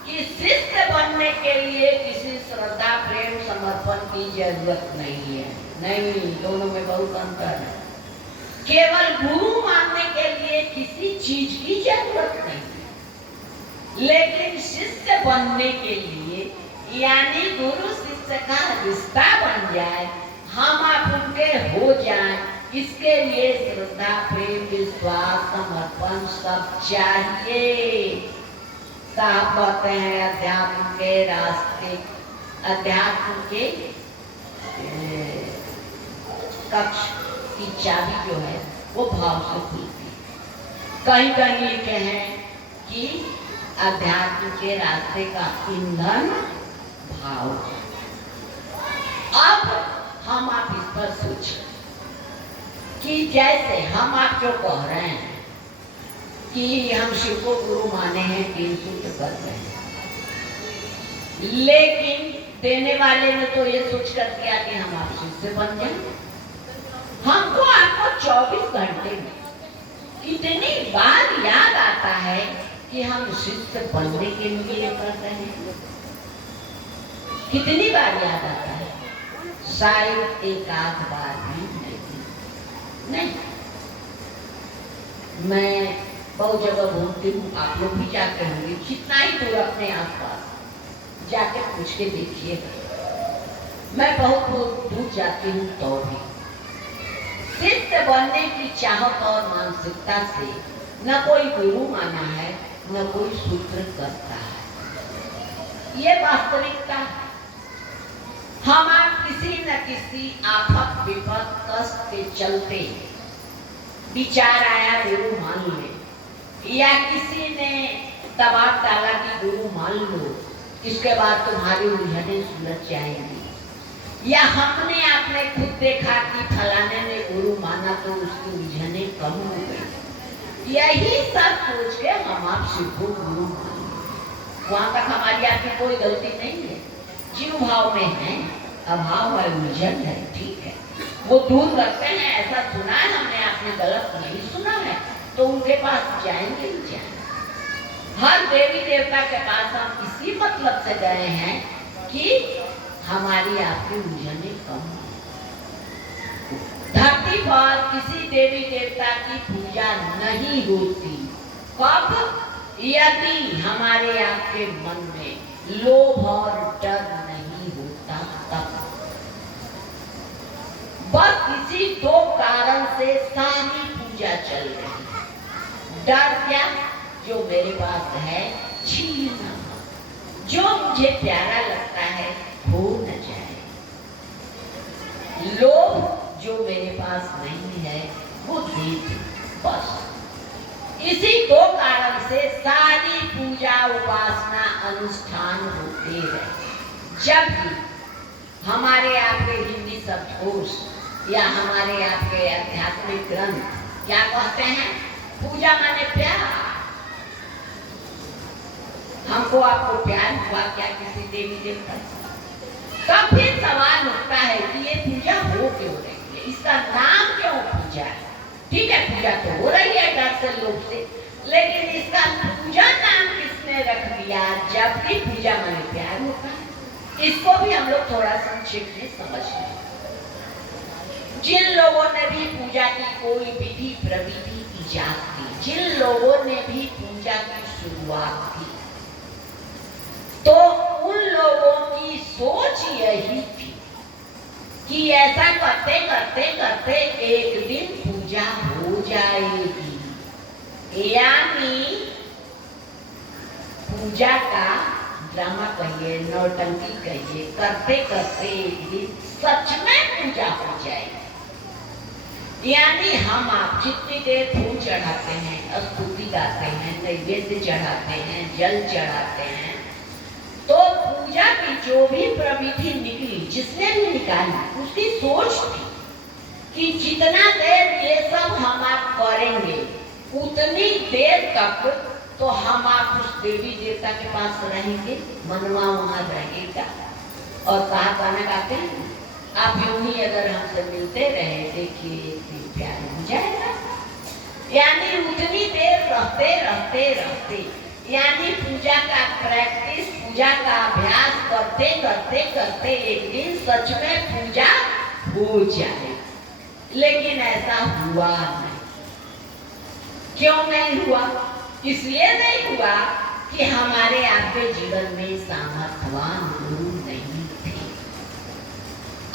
कि शिष्य बनने के लिए किसी श्रद्धा, प्रेम, समर्पण की जरूरत नहीं है। नहीं, दोनों में बहुत अंतर है। केवल गुरु मानने के लिए किसी चीज की जरूरत नहीं है, लेकिन शिष्य बनने के लिए, यानी गुरु शिष्य का रिश्ता बन जाए, हम आप उनके हो जाएं, इसके लिए श्रद्धा, प्रेम, विश्वास, समर्पण सब चाहिए। साहब कहते हैं अध्यात्म के रास्ते, अध्यात्म के कक्ष की चाबी जो है वो भाव से खुलती है। कहीं कहीं लिखे हैं कि अध्यात्म के रास्ते का ईंधन भाव। अब हम आप इस पर सोचें कि जैसे हम आप जो कह रहे हैं कि हम शिव को गुरु माने हैं, 3 सूत्र कर रहे हैं, लेकिन देने वाले ने तो ये सोच कर दिया कि हम आप शिष्य बन जाएंगे। हमको आपको 24 घंटे में कितनी बार याद आता है कि हम शिष्य बनने के लिए कर रहे हैं? कितनी बार याद आता है? शायद एक आध बार भी नहीं। मैं बहुत जगह घूमती हूँ, आप लोग भी जाते होंगे, जितना ही दूर अपने आसपास जाके पूछ के देखिए। मैं बहुत दूर जाती हूँ तो भी शिष्य बनने की चाहत और मानसिकता से न कोई गुरु माना है, न कोई सूत्र करता है। ये वास्तविकता है। हम आप किसी न किसी आफत, विपद, कष्ट के चलते विचार आया गुरु मान ले, या किसी ने दबाव डाला कि गुरु मान लो, इसके बाद तुम्हारी उलझने सुलझ जाएंगी, या हमने आपने खुद देखा कि फलाने ने गुरु माना तो उसकी उलझने कम हो गई। यही सब सोच के हम आप शिव को गुरु माने। वहां तक हमारी आपकी कोई गलती नहीं है। जीव भाव में है, अभाव है, उलझन है, ठीक है, वो दूर करते हैं। ऐसा सुना है हमने, आपने गलत नहीं सुना है, तो उनके पास जाएंगे ही जाएंगे। हर देवी देवता के पास हम इसी मतलब से गए हैं कि हमारी आपकी उलझने कम हो। धरती पर किसी देवी देवता की पूजा नहीं होती। कब? यदि हमारे आपके मन में लोभ और डर नहीं होता तब। बस किसी दो कारण से सारी पूजा चल रही है। डर क्या? जो मेरे पास है छीनना, जो मुझे प्यारा लगता है हो न जाए। लोभ, जो मेरे पास नहीं है वो दे दो, बस। इसी दो कारण से सारी पूजा उपासना अनुष्ठान होते रहे। जबकि हमारे आपके हिंदी शब्दकोश या हमारे आपके आध्यात्मिक ग्रंथ क्या कहते हैं? पूजा माने प्यार। हमको आपको प्यार हुआ क्या किसी देवी देवता से? तब फिर सवाल उठता है कि ये पूजा हो क्यों रही है, इसका नाम क्यों पूजा है? ठीक है, पूजा तो हो रही है डर से, लोभ से, लेकिन इसका पूजा नाम किसने रख दिया? जबकि पूजा माने प्यार होता है। इसको भी हम लोग थोड़ा संक्षेप में समझ लें। जिन लोगों ने भी पूजा की कोई विधि प्रविधि इजाद की, जिन लोगों ने भी पूजा की शुरुआत की, तो उन लोगों की सोच यही थी कि ऐसा करते करते करते एक दिन पूजा हो जाएगी। यानी पूजा का ड्रामा कहिए, नौटंकी कहिए, करते करते एक दिन सच में पूजा हो जाएगी। यानी हम आप जितनी देर फूल चढ़ाते हैं, स्तुति गाते हैं, नैवेद्य चढ़ाते हैं, जल चढ़ाते हैं, तो पूजा की जो भी प्रविधि निकली, जिसने भी निकाली, उसकी सोच थी कि जितना देर ये सब हम आप करेंगे उतनी देर तक तो हम आप उस देवी देवता के पास रहेंगे, मनवा वहां रहेगा। और कहा गाना गाते हैं, आप यूं ही अगर हमसे मिलते रहे, देखिए प्यार हो जाएगा। यानी उतनी देर रहते रहते रहते, यानी पूजा का प्रैक्टिस, पूजा का अभ्यास करते करते करते एक दिन सच में पूजा हो जाए। लेकिन ऐसा हुआ नहीं। क्यों नहीं हुआ? इसलिए नहीं हुआ कि हमारे आपके जीवन में सामर्थ्यवान गुरु नहीं थे।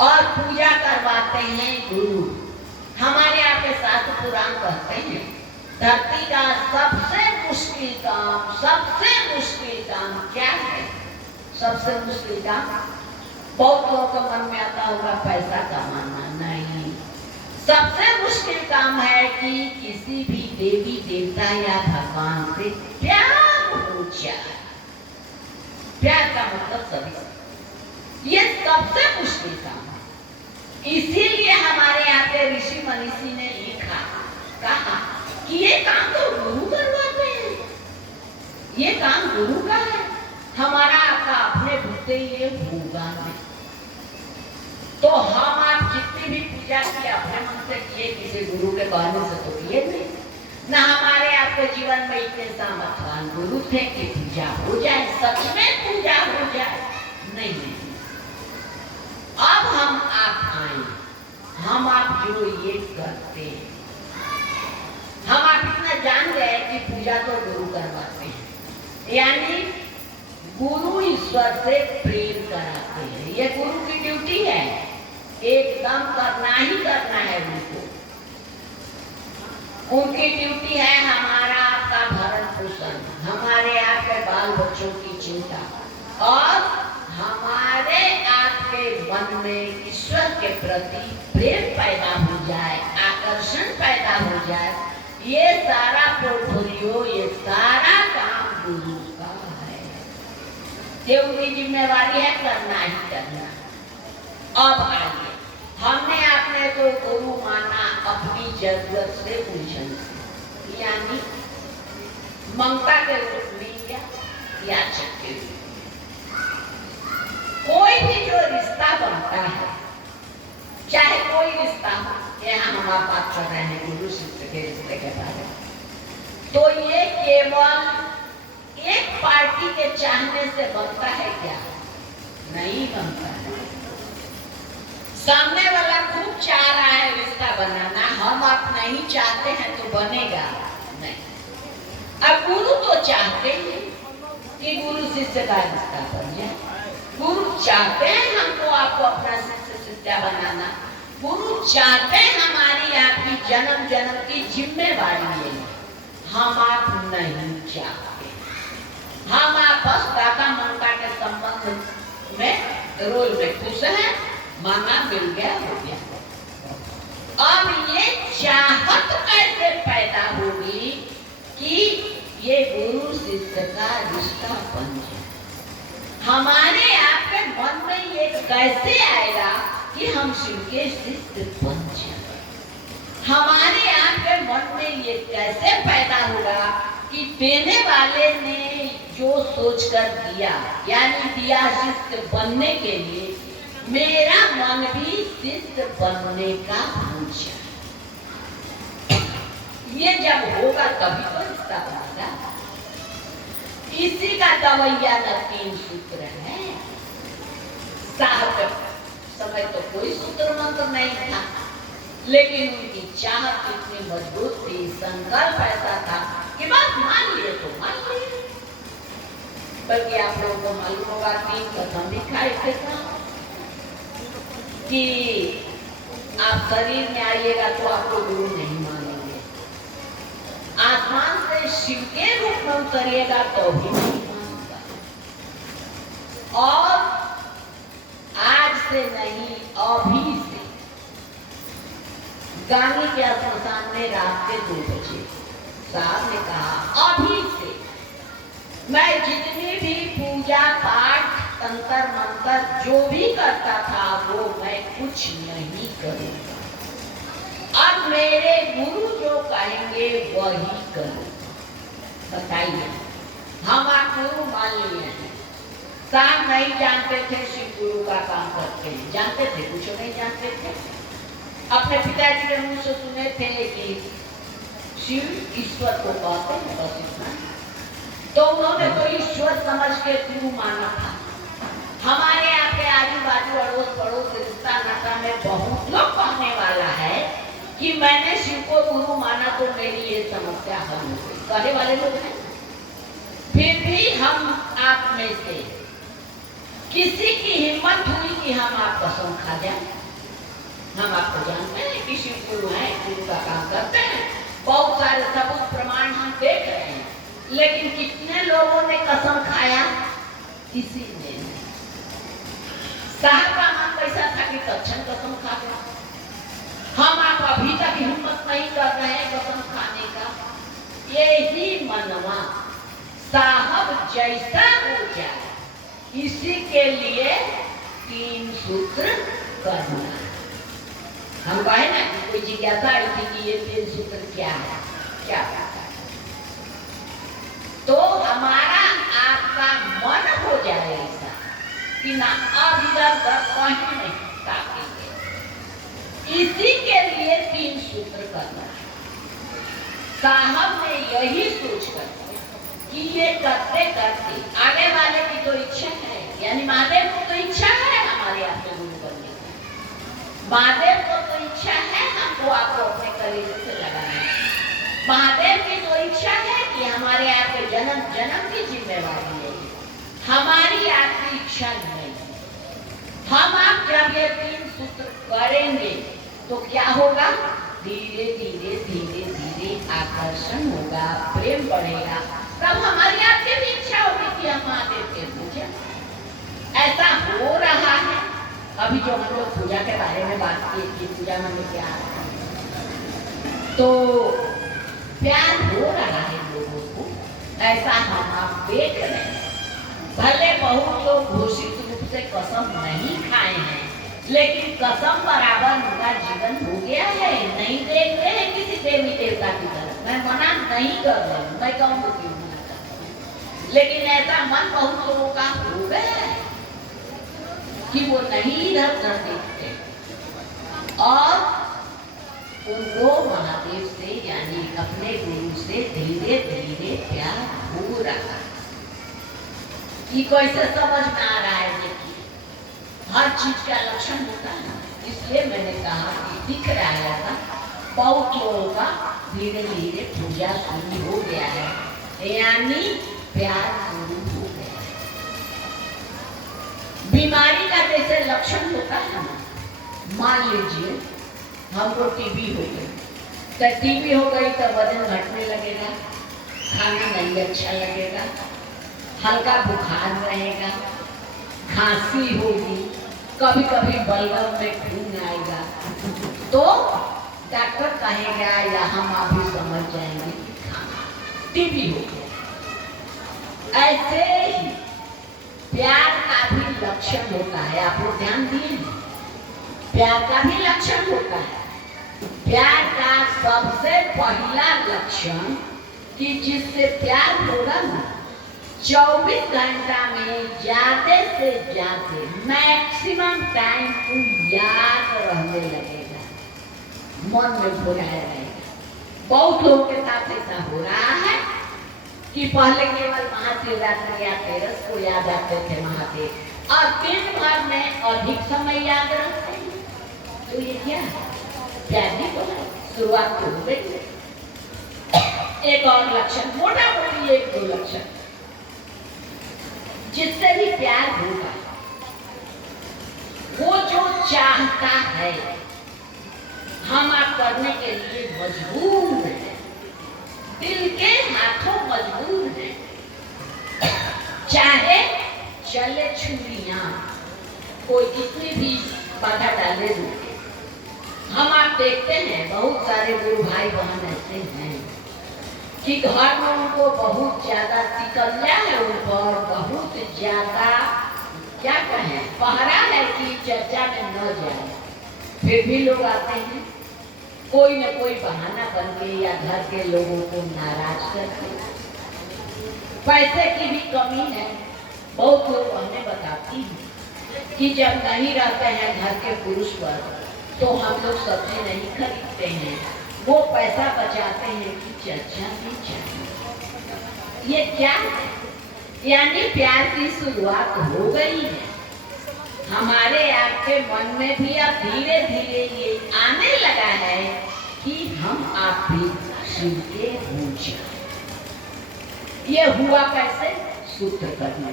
और पूजा करवाते हैं गुरु। हमारे आपके शास्त्र पुराण कहते हैं धरती का सबसे मुश्किल काम क्या है? सबसे मुश्किल काम, बहुत लोगों के मन में आता होगा पैसा कमाना। नहीं, सबसे मुश्किल काम है कि किसी भी देवी देवता या भगवान से प्यार हो जाए। प्यार का मतलब सभी, ये सबसे मुश्किल काम है। इसीलिए हमारे यहाँ के ऋषि मनीषी ने लिखा, कहा कि ये काम तो गुरु करवाते हैं, ये काम गुरु का है, हमारा आपका अपने बुद्धि ये होगा नहीं। तो हम आप जितनी भी पूजा की अपने मन से किए, किसी गुरु के कहने से तो किए नहीं। ना हमारे आपके जीवन में इतने सामर्थ्यवान गुरु थे कि पूजा हो जाए, सच में पूजा हो जाए। नहीं, अब हम आप आए, हम आप जो ये करते हैं, हम आप इतना जान गए कि पूजा तो गुरु करवाते हैं। यानी गुरु ईश्वर से प्रेम कराते हैं, ये गुरु की ड्यूटी है, एकदम करना ही करना है उनको। उनकी ड्यूटी है हमारा आपका भरण पोषण, हमारे आपके बाल बच्चों की चिंता, और हमारे आपके मन में ईश्वर के प्रति प्रेम पैदा हो जाए, आकर्षण पैदा हो जाए। ये सारा पोर्टफोलियो, ये सारा काम गुरु का है। ये उनकी जिम्मेवारी है, करना ही करना। अब आइए, हमने आपने तो गुरु माना अपनी जरूरत से उलझन से, यानी ममता के रूप में क्या, याचक के रूप। कोई भी जो रिश्ता बनता है, चाहे कोई रिश्ता हो, यहाँ हम आप बात कर रहे हैं गुरु शिष्य के रिश्ते के बारे में, तो ये केवल एक पार्टी के चाहने से बनता है क्या? नहीं बनता है। सामने वाला खूब चाह रहा है रिश्ता बनाना, हम आप नहीं चाहते हैं तो बनेगा नहीं। अब गुरु तो चाहते हैं कि गुरु शिष्य का रिश्ता बन जाए, गुरु चाहते हैं हमको आपको अपना शिष्य शिष्या बनाना, गुरु चाहते हैं हमारी आपकी जन्म जन्म की जिम्मेवारी है। हम आप नहीं चाहते, हम आप बस दाता ममता के संबंध में रोल में खुश हैं, मांगा मिल गया हो गया। अब ये चाहत कैसे पैदा होगी कि ये गुरु शिष्य का रिश्ता बन जाए? हमारे आपके मन में ये कैसे आएगा कि हम शिव के शिष्य बन जाए? हमारे आपके मन में ये कैसे पैदा होगा कि देने वाले ने जो सोचकर दिया, यानी दिया शिष्य बनने के लिए, मेरा मन भी शिष्य बनने का हो जाए। ये जब होगा तभी तो रिश्ता बनेगा। इसी का दवैया न 3 सूत्र है। साहब समय तो कोई सूत्र मंत्र नहीं था, लेकिन उनकी चाहत इतनी मजबूत थी, संकल्प ऐसा था कि बात मान लिए तो मान लिए। बल्कि आप लोगों को मालूम होगा 3 कसम भी खाए थे कि आप शरीर में आइएगा तो आपको गुरु नहीं मानेंगे, आसमान से शिव के रूप में उतरिएगा तो भी नहीं मानूंगा, और आज से नहीं अभी से गांधी के स्मशान में रात के 2 बजे साहब ने कहा, अभी से मैं जितनी भी पूजा पाठ तंत्र मंत्र जो भी करता था वो मैं कुछ नहीं करूंगा, अब मेरे गुरु जो कहेंगे वही करूंगा। बताइए, हम आप गुरु मान लिए हैं, साहब नहीं जानते थे शिव गुरु का काम करते हैं, जानते थे? कुछ नहीं जानते थे। अपने पिताजी के मुंह से सुने थे कि शिव ईश्वर को कहते हैं, बस इतना। तो उन्होंने तो ईश्वर समझ के गुरु माना था। हमारे यहाँ के आजू बाजू अड़ोस पड़ोस रिश्ता नाता में बहुत लोग कहने वाला है कि मैंने शिव को गुरु माना तो मेरी ये समस्या हल हो गई, कहने वाले लोग हैं। फिर भी हम आप में से किसी की हिम्मत हुई कि हम आप कसम खा जाए? हम आपको जानते हैं कि शिव गुरु हैं, गुरु का काम करते हैं, बहुत सारे सबूत प्रमाण हम देख रहे हैं, लेकिन कितने लोगों ने कसम खाया? किसी ने नहीं। साहब का मन कैसा था कि तत्क्षण कसम खा गया। हम आप अभी तक हिम्मत नहीं कर रहे हैं कसम खाने का। यही मनवा साहब जैसा हो जाए, इसी के लिए 3 सूत्र करना। हम कहे ना कि कोई जिज्ञासा आई थी कि ये 3 सूत्र क्या है, क्या है, तो हमारा आपका मन हो जाए ऐसा कि ना अब इधर कहीं नहीं ताकेंगे। इसी के लिए 3 सूत्र करना। साहब ने यही सोचकर कि ये करते करते आगे वाले की तो इच्छा है, यानी महादेव को तो इच्छा है हमारे आपको गुरु बनने की, महादेव को तो इच्छा है हमको आपको अपने कलेजे से लगाना, महादेव की तो इच्छा है कि हमारे आपके जन्म जन्म की जिम्मेवारी है, हमारी आपकी इच्छा नहीं। हम आप जब ये 3 सूत्र करेंगे तो क्या होगा? धीरे धीरे धीरे धीरे आकर्षण होगा, प्रेम बढ़ेगा, तब हमारी आपकी भी इच्छा होगी कि हम महादेव के पूजा। ऐसा हो रहा है। अभी जो हम लोग पूजा के बारे में बात की कि पूजा में क्या है, तो प्यार हो रहा है लोगों को, ऐसा हम आप देख रहे हैं। भले बहुत लोग घोषित रूप से कसम नहीं खाए हैं, लेकिन कसम बराबर उनका जीवन हो गया है। नहीं देख रहे हैं किसी देवी देवता की तरफ, मैं मना नहीं कर रहा हूँ, मैं कहूँगी क्यों मना कर रहा हूँ, लेकिन ऐसा मन बहुत लोगों का हो गया है कि वो नहीं इधर उधर देखते और उनको महादेव से यानी अपने गुरु से धीरे धीरे प्यार हो रहा। ये कैसे समझ में आ रहा है? देखिए, हर चीज का लक्षण होता है, इसलिए मैंने कहा कि दिख रहा है बहुत लोगों का धीरे धीरे पूजा शुरू हो गया है, यानी प्यार शुरू हो गया है। बीमारी का जैसे लक्षण होता है ना, मान लीजिए हमको टीबी हो गई, तो टीबी हो गई तो वजन घटने लगेगा, खाना नहीं अच्छा लगेगा, हल्का बुखार रहेगा, खांसी होगी, कभी कभी बलगम में खून आएगा, तो डॉक्टर कहेगा या हम अभी समझ जाएंगे कि टीबी हो गया। ऐसे ही प्यार का भी लक्षण होता है, आप लोग ध्यान दिए, प्यार का भी लक्षण होता है। प्यार का सबसे पहला लक्षण कि जिससे प्यार होगा ना, 24 घंटा में ज्यादा से ज्यादा मैक्सिमम टाइम को याद रहने लगेगा, मन में भुलाया रहेगा। बहुत लोगों के साथ ऐसा हो रहा है कि पहले केवल महाशिवरात्रि या तेरस को याद आते थे महादेव, और दिन भर में अधिक समय याद रखते हैं। तो ये क्या है? प्यार की शुरुआत हो गई। एक और लक्षण, मोटा मोटी एक दो लक्षण जिससे भी प्यार होगा, वो जो चाहता है हम आप करने के लिए मजबूर है, दिल के हाथों मजबूर है, चाहे चले छुरियां, कोई कितनी भी बाधा डाले रुके। हम आप देखते हैं बहुत सारे गुरु भाई बहन ऐसे हैं कि घर में उनको बहुत ज्यादा सिकंजा है, ऊपर बहुत ज्यादा क्या कहें पहरा है कि चर्चा में न जाए, फिर भी लोग आते हैं कोई न कोई बहाना बन के या घर के लोगों को नाराज करके। पैसे की भी कमी है, बहुत लोग हमें बताती हैं कि जब नहीं रहते हैं घर के पुरुष पर तो हम लोग सब्जी नहीं खरीदते हैं, वो पैसा बचाते हैं कि चर्चा भी चाहिए। ये क्या है? यानी प्यार की शुरुआत हो गई है हमारे आपके मन में भी। अब धीरे धीरे ये आने लगा है कि हम आप भी शिव के हो जाए। ये हुआ कैसे? सूत्र करने।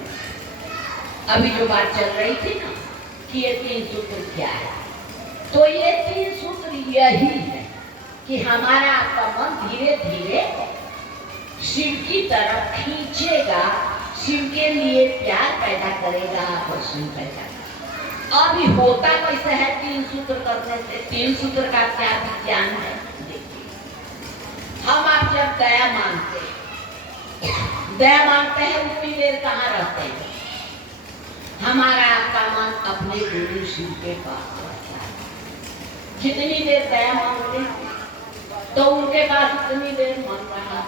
अभी जो बात चल रही थी ना कि ये 3 सूत्र क्या है, तो ये 3 सूत्र यही है कि हमारा आपका मन धीरे धीरे शिव की तरफ खींचेगा, शिव के लिए प्यार पैदा करेगा, आकर्षण पैदा करेगा। अभी होता कैसे है 3 सूत्र करने से? 3 सूत्र का क्या विज्ञान है? देखिए, हम आप जब दया मांगते हैं उतनी देर कहाँ रहते हैं? हमारा आपका मन अपने गुरु शिव के पास रहता है। जितनी देर दया मांगते हैं तो उनके पास उतनी देर मन रहा।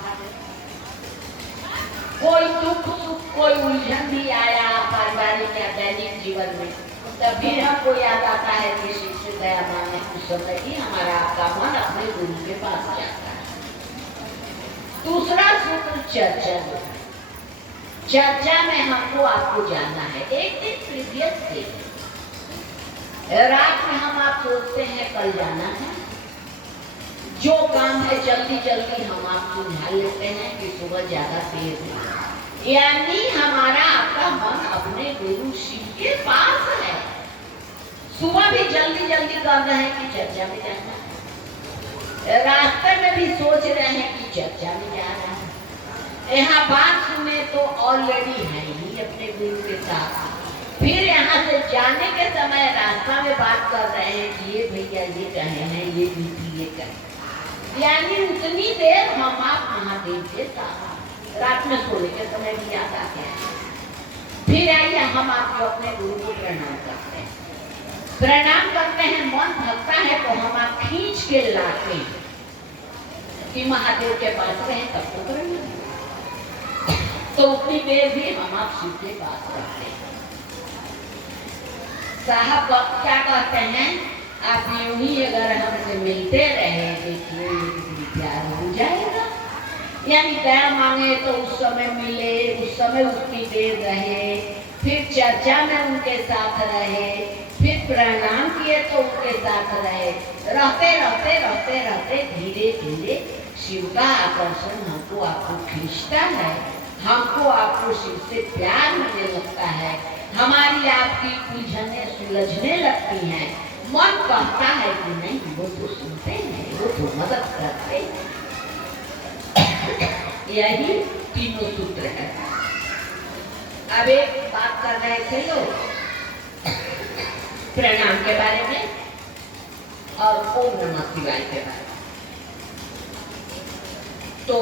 कोई दुख सुख कोई उलझन भी आया पारिवारिक या दैनिक जीवन में, तब फिर हमको याद आता है कि शिव से दया मांगे, उस समय ही हमारा आपका मन अपने गुरु के पास जाता है। दूसरा सूत्र चर्चा में। चर्चा में हमको आपको जाना है। एक दिन प्रीवियस डे रात में हम आप सोचते हैं कल जाना है, जो काम है जल्दी जल्दी हम आप सुलझा लेते हैं कि सुबह ज्यादा देर है, यानी हमारा आपका मन अपने गुरु शिव के पास है। सुबह भी जल्दी जल्दी कर रहे हैं कि चर्चा में जाना है, रास्ते में भी सोच रहे हैं कि चर्चा में जा रहा है, यहाँ बात सुने तो ऑलरेडी है ही अपने गुरु के साथ, फिर यहाँ से जाने के समय रास्ता में बात कर रहे हैं कि ये भैया ये कहे हैं, ये बीती ये कहे, यानी उतनी देर हम आप महादेव के साथ रात में सोने के समय भी याद आते हैं। फिर आइए हम आपको अपने गुरु को प्रणाम करते हैं। प्रणाम करते हैं, मन भगता है तो हम आप खींच के लाते हैं कि महादेव के पास रहे तब तो प्रणाम। तो उतनी देर भी हम आप शिव के पास रहते हैं। साहब क्या कहते हैं, आप यूं ही अगर हमसे मिलते रहे, देखिए ये प्यार हो जाएगा। यानी दया मांगे तो उस समय मिले, उस समय उतनी देर रहे, फिर चर्चा में उनके साथ रहे, फिर प्रणाम किए तो उनके साथ रहे। रहते रहते रहते रहते धीरे धीरे शिव का आकर्षण हमको आपको खींचता है, हमको आपको शिव से प्यार होने लगता है, हमारी आपकी उलझने सुलझने लगती हैं। मन कहता है कि नहीं वो तो सुनते हैं, वो तो मदद करते हैं। यही तीनों सूत्र है। अब एक बात कर रहे थे लोग प्रणाम के बारे में और ओम नमः शिवाय के बारे में। तो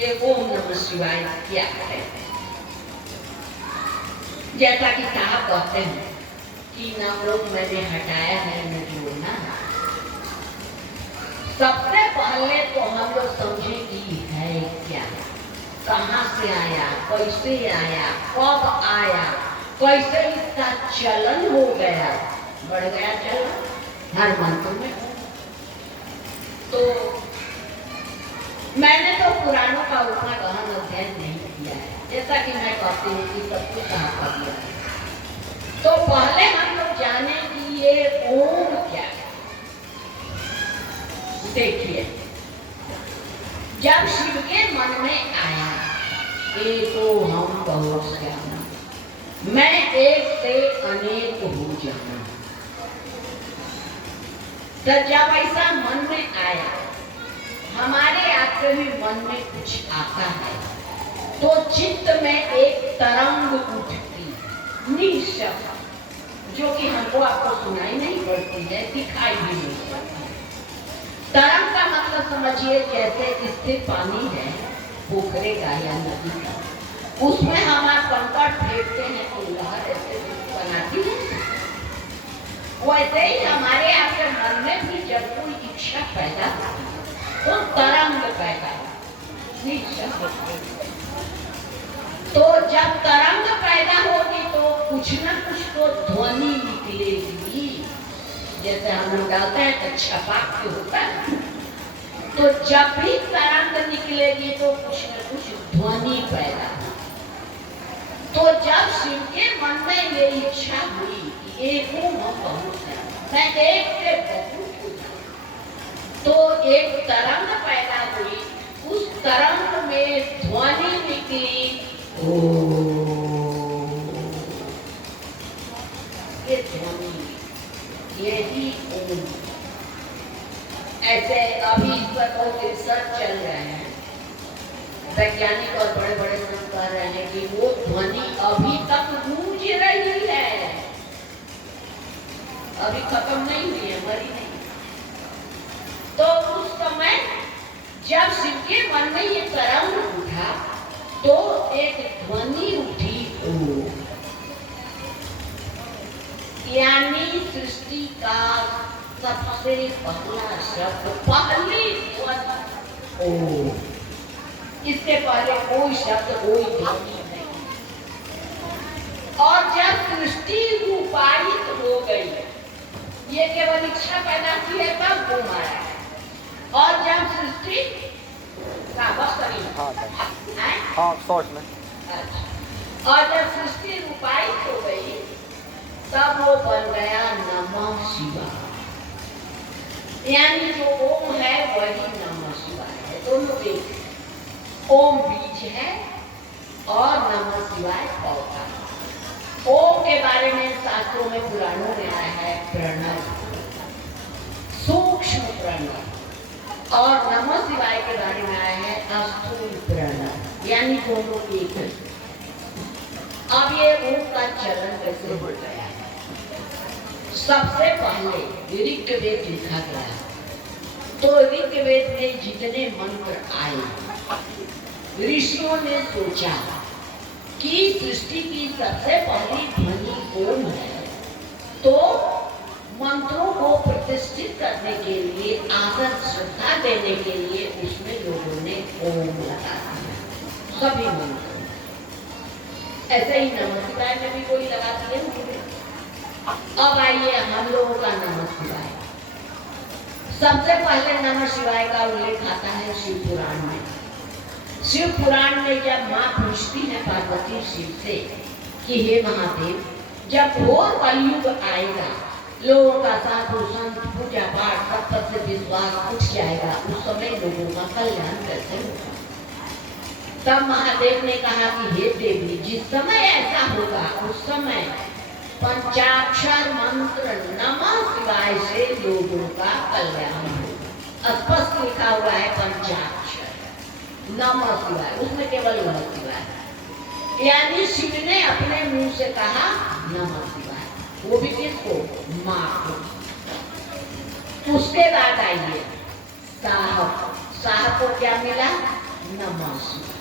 ये ओम नमः शिवाय क्या है? जैसा कि साहब कहते हैं कि न लोग मैंने हटाया है न जोड़ना। सबसे पहले तो हम लोग समझे कि है क्या, कहाँ से आया, कैसे आया, कब आया, कैसे इसका चलन हो गया, बढ़ गया चलन हर मंत्र में। तो मैंने तो पुराणों का उतना गहन अध्ययन नहीं किया है, जैसा कि मैं कहती हूँ कि सब कुछ कहा कर दिया। तो पहले हम लोग जाने कि ये ओम क्या है। देखिए, जब शिव के मन में आया एको हम बहुत श्यामा, मैं एक से अनेक हो जाना, तो जब ऐसा मन में आया, हमारे आपके भी मन में कुछ आता है तो चित्त में एक तरंग उठती निःशब्द, जो कि हमको आपको सुनाई नहीं पड़ती है, दिखाई भी नहीं पड़ती। तरंग का मतलब समझिए जैसे स्थिर पानी है पोखरे का या नदी का, उसमें हम आप कंकड़ फेंकते हैं तो लहर ऐसे बनाती है। वैसे ही हमारे आपके मन में भी जब कोई इच्छा पैदा होती है तो तरंग पैदा होती। तो जब तरंग पैदा होगी तो कुछ न कुछ तो ध्वनि निकलेगी। जैसे हम लोग डालते हैं तो छपाक के होता है, तो जब भी तरंग निकलेगी तो कुछ न कुछ ध्वनि पैदा होगी। तो जब शिव के मन में ये इच्छा हुई कि एक हूँ हम बहुत है, मैं एक से बहुत हूँ, तो एक तरंग पैदा हुई, उस तरंग में ध्वनि निकली ओम। ये ध्वनि, यही ओम। ऐसे अभी इस पर बहुत रिसर्च चल रहे हैं, वैज्ञानिक और बड़े बड़े संत कह रहे हैं कि वो ध्वनि अभी तक गूंज रही है, अभी खत्म नहीं हुई है, मरी नहीं। तो उस समय जब शिव के मन में ये तरंग उठा तो एक ध्वनि उठी ओम, यानी सृष्टि का सबसे पहला शब्द, पहली ध्वनि ओम। इसके पहले कोई शब्द कोई ध्वनि नहीं। और जब सृष्टि रूपायित हो गई, ये केवल इच्छा पैदा की है तब ओम आया है। और जब सृष्टि सोच में, और जब सृष्टि रूपायित हो गई तब वो बन गया नमः शिवाय। यानी जो ओम है वही नमः शिवाय है, दोनों एक। ओम बीज है और नमः शिवाय पौधा। ओम के बारे में शास्त्रों में पुराणों में आया है प्रणव, सूक्ष्म प्रणव, और नमः शिवाय के बारे में आया है अस्थूल प्रणव, यानी दोनों एक है। अब ये ओम का चलन कैसे हो गया है? सबसे पहले ऋग्वेद लिखा गया, तो ऋग्वेद में जितने मंत्र आए, ऋषियों ने सोचा कि सृष्टि की सबसे पहली ध्वनि ओम है, तो मंत्रों को प्रतिष्ठित करने के लिए, आदर श्रद्धा देने के लिए उसमें लोगों ने ओम लगा दिया। सभी मंत्र ऐसे ही नमः शिवाय में भी कोई लगाती है मुझे। अब आइए हम लोगों का नमः शिवाय। सबसे पहले नमः शिवाय का उल्लेख आता है शिव पुराण में। शिव पुराण में जब माँ पूछती है पार्वती शिव से कि हे महादेव, जब घोर कलयुग आएगा, लोगों का साधु संत पूजा पाठ सब से विश्वास उठ जाएगा, उस समय लोगों का कल्याण कैसे होगा? तब महादेव ने कहा कि हे देवी, जिस समय ऐसा होगा उस समय पंचाक्षर मंत्र नमः शिवाय से लोगों का कल्याण होगा। स्पष्ट लिखा हुआ है पंचाक्षर नमः शिवाय, उसमें केवल नमः शिवाय, यानी शिव ने अपने मुंह से कहा नमः शिवाय, वो भी किसको? माँ को। उसके बाद आइए साहब, साहब को क्या मिला? नमः शिवाय।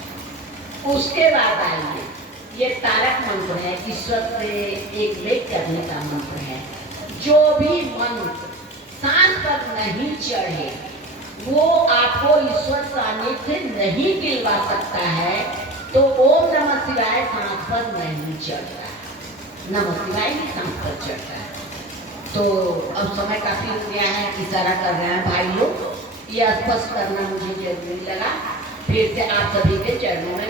उसके बाद आइए ये तारक मंत्र है, ईश्वर से एक वेद करने का मंत्र है। जो भी मंत्र सांस पर नहीं चढ़े वो आपको ईश्वर सानिध्य नहीं दिलवा सकता है। तो ओम नमः शिवाय सांस पर नहीं चढ़ता, नमः शिवाय ही सांस पर चढ़ता है। तो अब समय काफी हो गया है, इशारा कर रहे हैं भाई लोग, ये स्पष्ट करना मुझे जरूरी लगा। फिर से आप सभी के चरणों में